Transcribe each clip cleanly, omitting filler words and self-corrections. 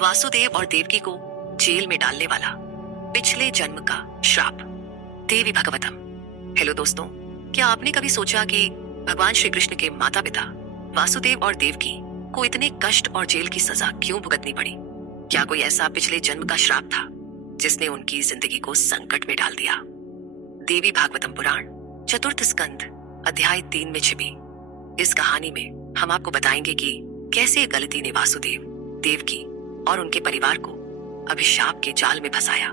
वासुदेव और देवकी को जेल में डालने वाला पिछले जन्म का श्राप। देवी भागवतम। हेलो दोस्तों, क्या आपने कभी सोचा कि भगवान श्री कृष्ण के माता पिता वासुदेव और देवकी को इतने कष्ट और जेल की सजा क्यों भुगतनी पड़ी? क्या कोई ऐसा पिछले जन्म का श्राप था जिसने उनकी जिंदगी को संकट में डाल दिया? देवी भागवतम पुराण चतुर्थ स्कंद अध्याय 3 में छिपी इस कहानी में हम आपको बताएंगे कि कैसे गलती ने वासुदेव, देवकी और उनके परिवार को अभिशाप के जाल में फंसाया।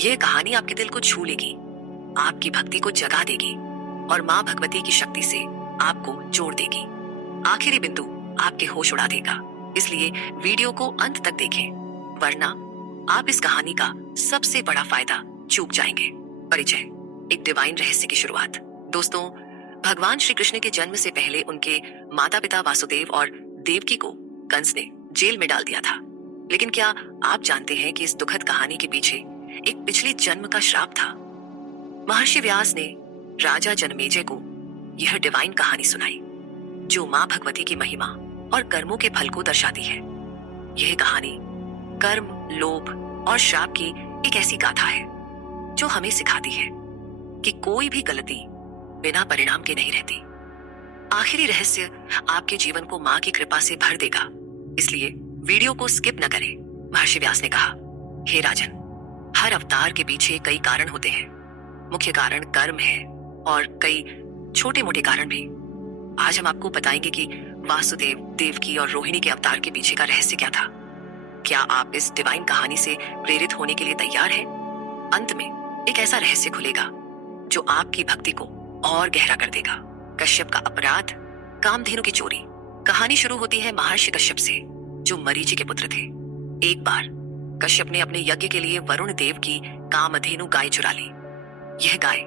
यह कहानी आपके दिल को छू लेगी, आपकी भक्ति को जगा देगी और मां भगवती की शक्ति से आपको जोड़ देगी। आखिरी बिंदु आपके होश उड़ा देगा, इसलिए वीडियो को अंत तक देखें, वरना आप इस कहानी का सबसे बड़ा फायदा चूक जाएंगे। परिचय, एक डिवाइन रहस्य की शुरुआत। दोस्तों, भगवान श्री कृष्ण के जन्म से पहले उनके माता पिता वासुदेव और देवकी को कंस ने जेल में डाल दिया था। लेकिन क्या आप जानते हैं कि इस दुखद कहानी के पीछे एक पिछले जन्म का श्राप था? महर्षि व्यास ने राजा जनमेजय को यह डिवाइन कहानी सुनाई, जो मां भगवती की महिमा और कर्मों के फल को दर्शाती है। यह कहानी कर्म, लोभ और श्राप की एक ऐसी गाथा है जो हमें सिखाती है कि कोई भी गलती बिना परिणाम के नहीं रहती। आखिरी रहस्य आपके जीवन को मां की कृपा से भर देगा, इसलिए वीडियो को स्किप न करें। महर्षि व्यास ने कहा, हे राजन, हर अवतार के पीछे कई कारण होते हैं। मुख्य कारण कर्म है और कई छोटे मोटे कारण भी। आज हम आपको बताएंगे कि वासुदेव, देवकी और रोहिणी के अवतार के पीछे का रहस्य क्या था। क्या आप इस डिवाइन कहानी से प्रेरित होने के लिए तैयार हैं? अंत में एक ऐसा रहस्य खुलेगा जो आपकी भक्ति को और गहरा कर देगा। कश्यप का अपराध, कामधेनु की चोरी। कहानी शुरू होती है महर्षि कश्यप से, जो मरीचि के पुत्र थे। एक बार कश्यप ने अपने यज्ञ के लिए वरुण देव की कामधेनु गाय चुरा ली। यह गाय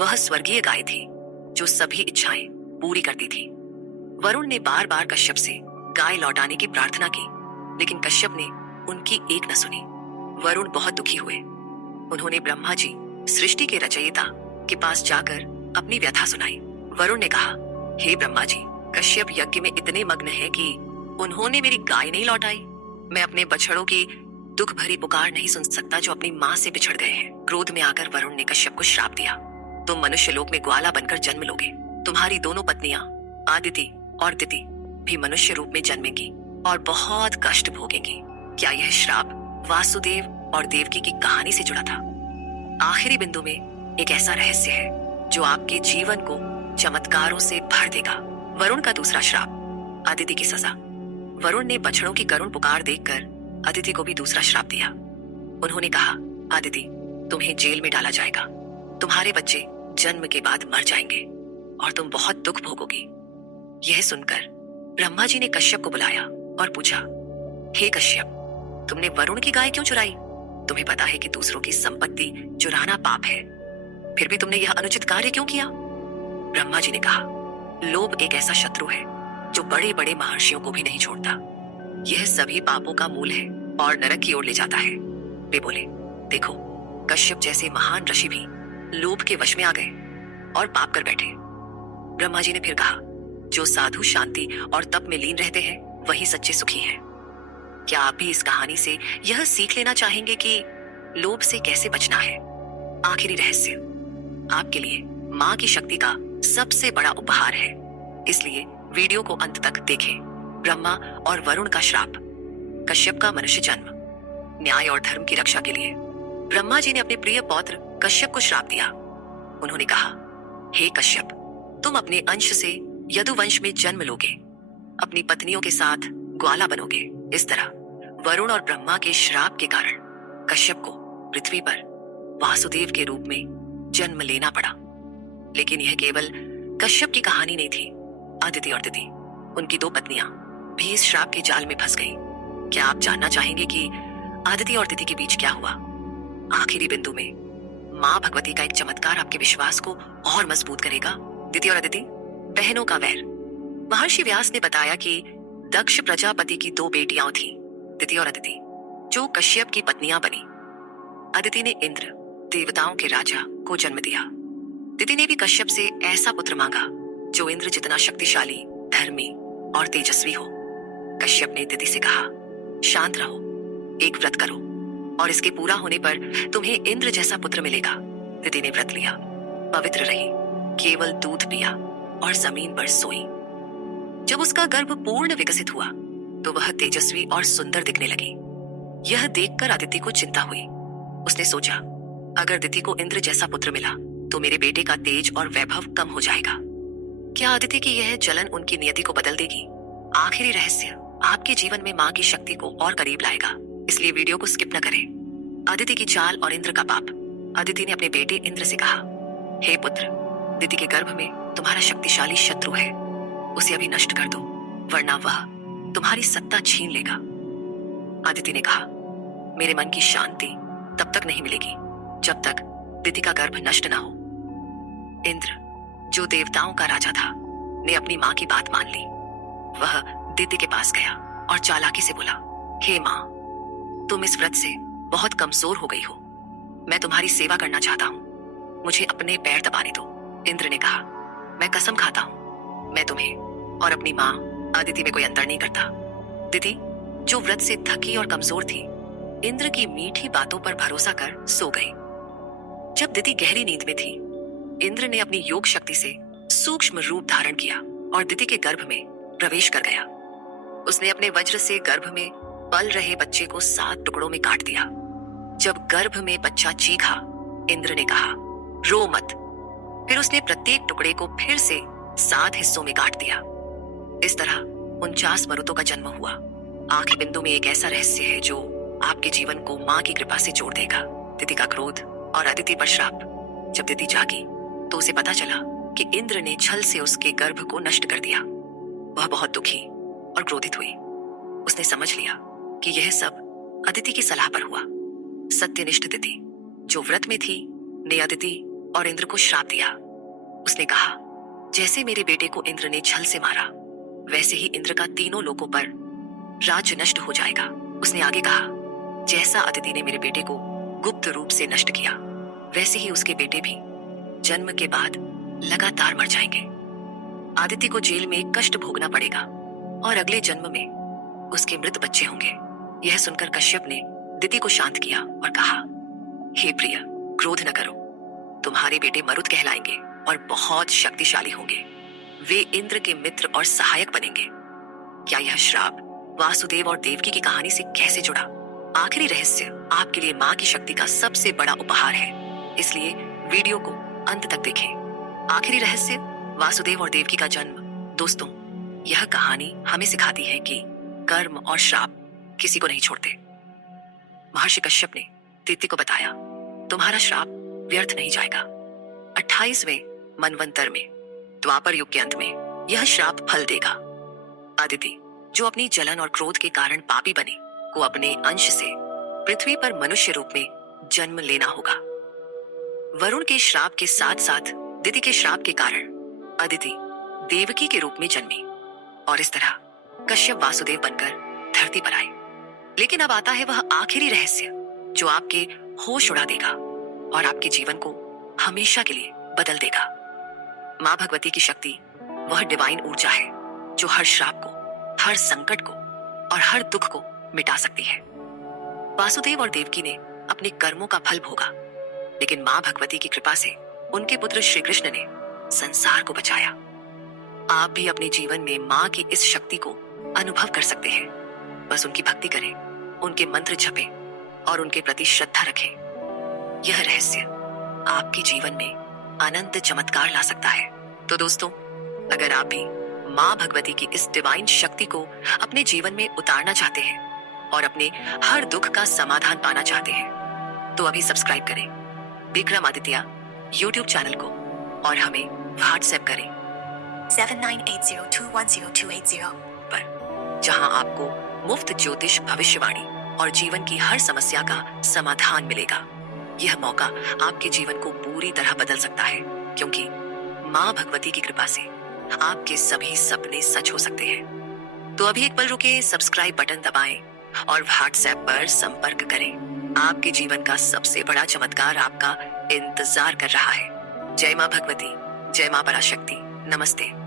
वह स्वर्गीय गाय थी जो सभी इच्छाएं पूरी करती थी। वरुण ने बार बार कश्यप से गाय लौटाने की प्रार्थना की, लेकिन कश्यप ने उनकी एक न सुनी। वरुण बहुत दुखी हुए। उन्होंने ब्रह्मा जी, सृष्टि के रचयिता के पास जाकर अपनी व्यथा सुनाई। वरुण ने कहा, हे ब्रह्मा जी, कश्यप यज्ञ में इतने मग्न है कि उन्होंने मेरी गाय नहीं लौटाई। मैं अपने बछड़ों की दुख भरी पुकार नहीं सुन सकता जो अपनी मां से बिछड़ गए हैं। क्रोध में आकर वरुण ने कश्यप को श्राप दिया, तुम मनुष्य लोक में ग्वाला बनकर जन्म लोगे। तुम्हारी दोनों पत्नियां आदिति और दिति भी मनुष्य रूप में जन्मेंगी और बहुत कष्ट भोगेंगी। क्या यह श्राप वासुदेव और देवकी की कहानी से जुड़ा था? आखिरी बिंदु में एक ऐसा रहस्य है जो आपके जीवन को चमत्कारों से भर देगा। वरुण का दूसरा श्राप, अदिति की सजा। वरुण ने बछड़ों की करुण पुकार देखकर अदिति को भी दूसरा श्राप दिया। उन्होंने कहा, अदिति, तुम्हें जेल में डाला जाएगा। तुम्हारे बच्चे जन्म के बाद मर जाएंगे और तुम बहुत दुख भोगोगी। यह सुनकर ब्रह्मा जी ने कश्यप को बुलाया और पूछा, हे कश्यप, तुमने वरुण की गाय क्यों चुराई? तुम्हें पता है कि दूसरों की संपत्ति चुराना पाप है, फिर भी तुमने यह अनुचित कार्य क्यों किया? ब्रह्मा जी ने कहा, लोभ एक ऐसा शत्रु है जो बड़े बड़े महर्षियों को भी नहीं छोड़ता। यह सभी पापों का मूल है और नरक की ओर ले जाता है। वे बोले, देखो, कश्यप जैसे महान ऋषि भी लोभ के वश में आ गए और पाप कर बैठे। ब्रह्मा जी ने फिर कहा, जो साधु शांति और तप में लीन रहते हैं वही सच्चे सुखी हैं। क्या आप भी इस कहानी से यह सीख लेना चाहेंगे कि लोभ से कैसे बचना है? आखिरी रहस्य आपके लिए मां की शक्ति का सबसे बड़ा उपहार है, इसलिए वीडियो को अंत तक देखें। ब्रह्मा और वरुण का श्राप, कश्यप का मनुष्य जन्म। न्याय और धर्म की रक्षा के लिए ब्रह्मा जी ने अपने प्रिय पौत्र कश्यप को श्राप दिया। उन्होंने कहा, हे कश्यप, तुम अपने अंश से यदुवंश में जन्म लोगे, अपनी पत्नियों के साथ ग्वाला बनोगे। इस तरह वरुण और ब्रह्मा के श्राप के कारण कश्यप को पृथ्वी पर वासुदेव के रूप में जन्म लेना पड़ा। लेकिन यह केवल कश्यप की कहानी नहीं थी। अदिति और दिति, उनकी दो पत्नियां, भी इस श्राप के जाल में फंस गईं। क्या आप जानना चाहेंगे कि अदिति और दिति के बीच क्या हुआ? आखिरी बिंदु में मां भगवती का एक चमत्कार आपके विश्वास को और मजबूत करेगा। दिति और अदिति, बहनों का वैर। महर्षि व्यास ने बताया कि दक्ष प्रजापति की दो बेटियां थीं, दिति और अदिति, जो कश्यप की पत्नियां बनी। अदिति ने इंद्र, देवताओं के राजा, को जन्म दिया। दिति ने भी कश्यप से ऐसा पुत्र मांगा जो इंद्र जितना शक्तिशाली, धर्मी और तेजस्वी हो। कश्यप ने दिति से कहा, शांत रहो, एक व्रत करो और इसके पूरा होने पर तुम्हें इंद्र जैसा पुत्र मिलेगा। दिति ने व्रत लिया, पवित्र रही, केवल दूध पिया और जमीन पर सोई। जब उसका गर्भ पूर्ण विकसित हुआ तो वह तेजस्वी और सुंदर दिखने लगी। यह देखकर अदिति को चिंता हुई। उसने सोचा, अगर दिति को इंद्र जैसा पुत्र मिला तो मेरे बेटे का तेज और वैभव कम हो जाएगा। क्या अदिति की यह जलन उनकी नियति को बदल देगी? आखिरी रहस्य आपके जीवन में माँ की शक्ति को और करीब लाएगा, इसलिए वीडियो को स्किप न करें। अदिति की चाल और इंद्र का पाप। अदिति ने अपने बेटे इंद्र से कहा, हे पुत्र, दिति के गर्भ में तुम्हारा शक्तिशाली शत्रु है, उसे अभी नष्ट कर दो, वरना वह तुम्हारी सत्ता छीन लेगा। अदिति ने कहा, मेरे मन की शांति तब तक नहीं मिलेगी जब तक दिति का गर्भ नष्ट न हो। इंद्र, जो देवताओं का राजा था, ने अपनी माँ की बात मान ली। वह दिति के पास गया और चालाकी से बोला, हे माँ, तुम इस व्रत से बहुत कमजोर हो गई हो, मैं तुम्हारी सेवा करना चाहता हूँ, मुझे अपने पैर दबाने दो। इंद्र ने कहा, मैं कसम खाता हूँ, मैं तुम्हें और अपनी माँ अदिति में कोई अंतर नहीं करता। दिति, जो व्रत से थकी और कमजोर थी, इंद्र की मीठी बातों पर भरोसा कर सो गई। जब दिति गहरी नींद में थी, इंद्र ने अपनी योग शक्ति से सूक्ष्म रूप धारण किया और दिति के गर्भ में प्रवेश कर गया। उसने अपने वज्र से गर्भ में पल रहे बच्चे को 7 टुकड़ों में काट दिया। जब गर्भ में बच्चा चीखा, इंद्र ने कहा, रो मत। फिर उसने प्रत्येक टुकड़े को फिर से 7 हिस्सों में काट दिया। इस तरह 49 मरुतों का जन्म हुआ। आखिरी बिंदु में एक ऐसा रहस्य है जो आपके जीवन को माँ की कृपा से जोड़ देगा। दिति का क्रोध और अदिति पर श्राप। जब दिति जागी तो उसे पता चला कि इंद्र ने छल से उसके गर्भ को नष्ट कर दिया। वह बहुत दुखी और क्रोधित हुई। उसने समझ लिया कि यह सब अदिति की सलाह पर हुआ। सत्यनिष्ठ दिति, जो व्रत में थी, ने अदिति और इंद्र को श्राप दिया। उसने कहा, जैसे मेरे बेटे को इंद्र ने छल से मारा, वैसे ही इंद्र का तीनों लोकों पर राज्य नष्ट हो जाएगा। उसने आगे कहा, जैसा अदिति ने मेरे बेटे को गुप्त रूप से नष्ट किया, वैसे ही उसके बेटे भी जन्म के बाद लगातार मर जाएंगे। आदिति को जेल में कष्ट भोगना पड़ेगा और अगले जन्म में उसके मृत बच्चे होंगे। यह सुनकर कश्यप ने दिति को शांत किया और कहा, हे प्रिय, क्रोध न करो, तुम्हारे बेटे मरुत कहलाएंगे और बहुत शक्तिशाली होंगे। वे इंद्र के मित्र और सहायक बनेंगे। क्या यह श्राप वासुदेव और देवकी की कहानी से कैसे जुड़ा? आखिरी रहस्य आपके लिए माँ की शक्ति का सबसे बड़ा उपहार है, इसलिए वीडियो को अंत तक देखें। आखिरी रहस्य वासुदेव और देवकी का जन्म। दोस्तों, यह कहानी हमें सिखाती है कि कर्म और श्राप किसी को नहीं छोड़ते। महर्षि कश्यप ने दिति को बताया, तुम्हारा श्राप व्यर्थ नहीं जाएगा। 28वें मनवंतर में, द्वापर युग के अंत में, यह श्राप फल देगा। अदिति, जो अपनी जलन और क्रोध के कारण पापी बनी, को अपने अंश से पृथ्वी पर मनुष्य रूप में जन्म लेना होगा। वरुण के श्राप के साथ साथ दिति के श्राप के कारण अदिति देवकी के रूप में जन्मी और इस तरह कश्यप वासुदेव बनकर धरती पर आए। लेकिन अब आता है वह आखिरी रहस्य जो आपके होश उड़ा देगा और आपके जीवन को हमेशा के लिए बदल देगा। माँ भगवती की शक्ति वह डिवाइन ऊर्जा है जो हर श्राप को, हर संकट को और हर दुख को मिटा सकती है। वासुदेव और देवकी ने अपने कर्मों का फल भोगा, लेकिन माँ भगवती की कृपा से उनके पुत्र श्री कृष्ण ने संसार को बचाया। आप भी अपने जीवन में माँ की इस शक्ति को अनुभव कर सकते हैं। बस उनकी भक्ति करें, उनके मंत्र जपें और उनके प्रति श्रद्धा रखें। यह रहस्य आपके जीवन में अनंत चमत्कार ला सकता है। तो दोस्तों, अगर आप भी माँ भगवती की इस डिवाइन शक्ति को अपने जीवन में उतारना चाहते हैं और अपने हर दुख का समाधान पाना चाहते हैं, तो अभी सब्सक्राइब करें विक्रमादित्य YouTube चैनल को और हमें व्हाट्सएप करें 7980210280 पर, जहां आपको मुफ्त ज्योतिष भविष्यवाणी और जीवन की हर समस्या का समाधान मिलेगा। यह मौका आपके जीवन को पूरी तरह बदल सकता है, क्योंकि माँ भगवती की कृपा से आपके सभी सपने सच हो सकते हैं। तो अभी एक पल रुके, सब्सक्राइब बटन दबाएं और व्हाट्सएप पर संपर्क करें। आपके जीवन का सबसे बड़ा चमत्कार आपका इंतजार कर रहा है। जय माँ भगवती, जय माँ पराशक्ति। नमस्ते।